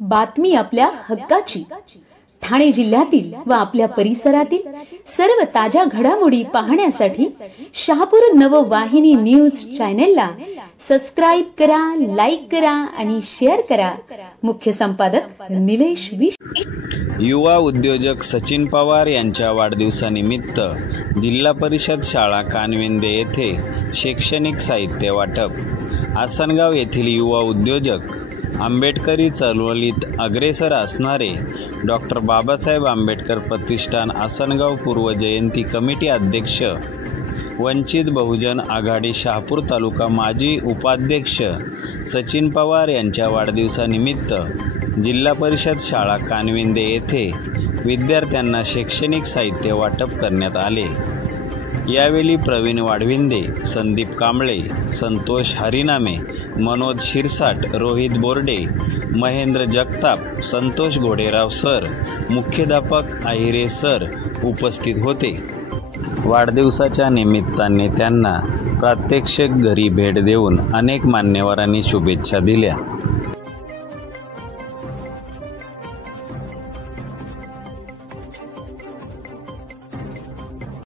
बातमी आपल्या हक्काची। ठाणे जिल्ह्यातील व आपल्या परिसरातील सर्व ताज्या घडामोडी पाहण्यासाठी शहापूर नववाहिनी न्यूज चॅनेलला सबस्क्राइब करा, लाईक करा आणि शेअर करा। मुख्य संपादक निलेश विश। युवा उद्योजक सचिन पवार यांच्या वाढदिवसानिमित्त जिल्हा परिषद शाळा कानविंदे येथे शैक्षणिक साहित्य वाटप। आसनगाव येथील युवा उद्योजक आंबेडकरी चळवळीत अग्रेसर असणारे डॉक्टर बाबासाहेब आंबेडकर प्रतिष्ठान आसनगाव पूर्व जयंती कमिटी अध्यक्ष, वंचित बहुजन आघाडी शहापूर तालुका माजी उपाध्यक्ष सचिन पवार यांच्या वाढदिवसानिमित्त जिल्हा परिषद शाळा कानविंदे येथे विद्यार्थ्यांना शैक्षणिक साहित्य वाटप करण्यात आले। यावेळी प्रवीण वाढविंदे, संदीप कांबळे, संतोष हरिनामे, मनोज शिरसाट, रोहित बोर्डे, महेंद्र जगताप, संतोष घोडेराव सर, मुख्याध्यापक आहिरे सर उपस्थित होते। वाढदिवसाच्या निमित्ताने त्यांना प्रात्यक्षिक घरी भेट देऊन अनेक मान्यवरांनी शुभेच्छा दिल्या।